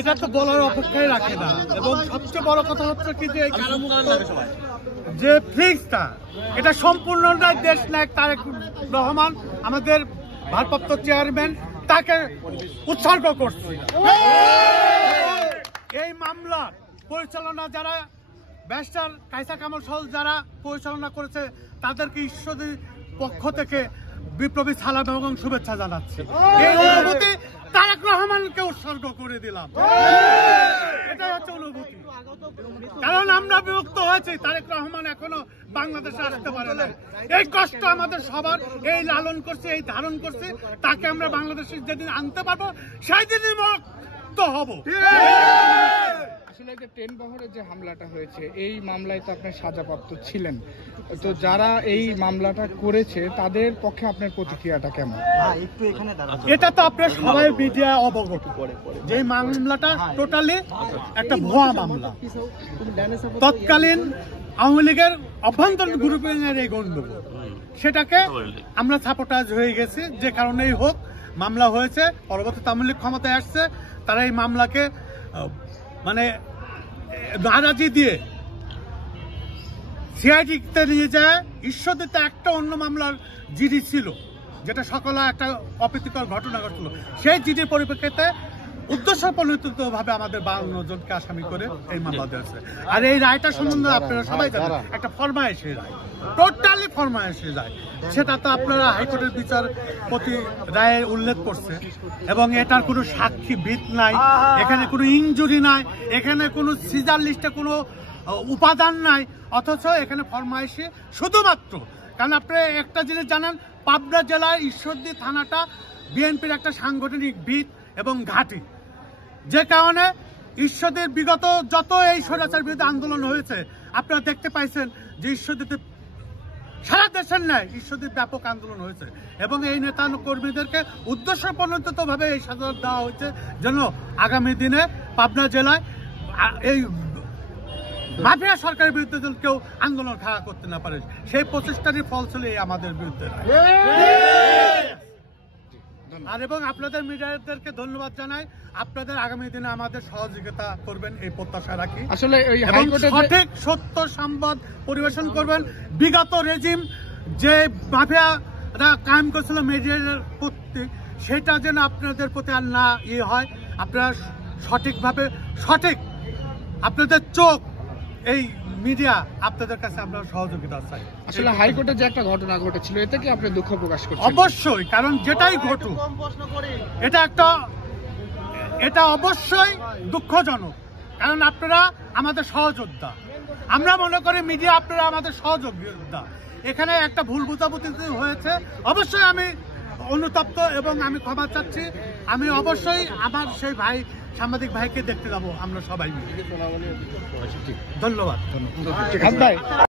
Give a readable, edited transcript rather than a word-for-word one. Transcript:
এটা তো বলার অপেক্ষায় রাখে না। এবং সবচেয়ে বড় কথা হচ্ছে কি যে যে ফিক্সটা এটা সম্পূর্ণ দেশ নায়ক তারেক রহমান আমাদের ভারপ্রাপ্ত চেয়ারম্যান তাকে উৎসর্গ করছে। এই মামলা পরিচালনা যারা ব্যারিস্টার কায়সা কামাল সহ যারা পরিচালনা করেছে তাদেরকে ঈশ্বরের পক্ষ থেকে বিপ্লবী সালাম এবং শুভেচ্ছা জানাচ্ছি। এই অনুভূতি তারেক রহমানকে উৎসর্গ করে দিলাম। এটাই হচ্ছে অনুভূতি, কারণ আমরা বিরক্ত হয়েছি। তারেক রহমান এখনো বাংলাদেশে আসতে পারে না। এই কষ্ট আমাদের সবার, এই লালন করছে, এই ধারণ করছে। তাকে আমরা বাংলাদেশে যেদিন আনতে পারবো সেই দিনই মুক্ত হব। আসলে যে ট্রেন বহরের যে হামলাটা হয়েছে, এই মামলায় তো আপনার সাজাপ্রাপ্ত ছিলেন, তো যারা এই মামলাটা করেছে তাদের পক্ষে আপনার প্রতিক্রিয়াটা কেমন? এটা তো আপনার সবাই মিডিয়া অবগত যে মামলাটা টোটালি একটা ভুয়া মামলা। তৎকালীন আওয়ামী লীগের অভ্যন্তরীণ গ্রুপিংয়ের এই গণ্ডগোল, সেটাকে আমরা সাপোর্টাজ হয়ে গেছি। যে কারণেই হোক মামলা হয়েছে, পরবর্তীতে আওয়ামী লীগ ক্ষমতায় আসছে, তারা এই মামলাকে মানে নারাজি দিয়ে সিআইডিতে নিয়ে যায়। ঈশ্বরদীতে একটা অন্য মামলার জিডি ছিল, যেটা সকালে একটা অপ্রীতিকর ঘটনা ঘটল। সেই জিডির পরিপ্রেক্ষিতে উদ্দেশ্য প্রণোদিতভাবে আমাদের 52 জনকে আসামি করে এই মামলা দিয়েছে। আর এই রায়টা সম্বন্ধে আপনারা সবাই জানেন, একটা ফরমায়েশি রায়, টোটালি ফরমায়েশি রায়। সেটা তো আপনারা হাইকোর্টের বিচারপতি রায়ে উল্লেখ করছে। এবং এটার কোনো সাক্ষী ভিত নাই, এখানে কোনো ইনজুরি নাই, এখানে কোনো সিজার লিস্টে কোনো উপাদান নাই, অথচ এখানে ফরমায়েশি শুধুমাত্র। কারণ আপনারা একটা জিনিস জানেন, পাবনা জেলার ঈশ্বরদী থানাটা বিএনপির একটা সাংগঠনিক ভিত এবং ঘাঁটি। যে কারণে ঈশ্বরদীর বিগত যত এই স্বৈরাচার বিরুদ্ধে আন্দোলন হয়েছে, আপনারা দেখতে পাইছেন যে ঈশ্বরদীতে সারা দেশের ন্যায় ঈশ্বরদীর ব্যাপক আন্দোলন হয়েছে। এবং এই নেতা কর্মীদেরকে উদ্দেশ্য প্রণোদিতভাবে এই সাজা দেওয়া হয়েছে যেন আগামী দিনে পাবনা জেলায় এই মাফিয়া সরকারের বিরুদ্ধে যেন কেউ আন্দোলন খাড়া করতে না পারে। সেই প্রচেষ্টারই ফল ছিল এই আমাদের বিরুদ্ধে। আর এবং আপনাদের মিডিয়াদেরকে ধন্যবাদ জানাই, আপনাদের আগামী দিনে আমাদের সহযোগিতা করবেন এই প্রত্যাশা রাখি। আসলে সঠিক সত্য সংবাদ পরিবেশন করবেন। বিগত রেজিম যে মাফিয়ারা কায়েম করেছিল মিডিয়ার প্রতি, সেটা যেন আপনাদের প্রতি আর না হয়। আপনারা সঠিকভাবে আপনাদের চোখ এই মিডিয়া, আপনাদের কাছে আমরা সহযোগিতা চাই। আসলে হাইকোর্টে যে একটা ঘটনা ঘটেছিল, এতে কি আপনি দুঃখ প্রকাশ করছেন? অবশ্যই, কারণ যেটাই ঘটুক এটা অবশ্যই দুঃখজনক। কারণ আপনারা আমাদের সহযোদ্ধা, আমরা মনে করি মিডিয়া আপনারা আমাদের সহযোদ্ধা। এখানে একটা ভুল বোঝাবুঝি হয়েছে, অবশ্যই আমি অনুতপ্ত এবং আমি ক্ষমা চাচ্ছি। আমি অবশ্যই আমার সেই সাংবাদিক ভাইকে দেখতে যাবো আমরা সবাই মিলে। ধন্যবাদ।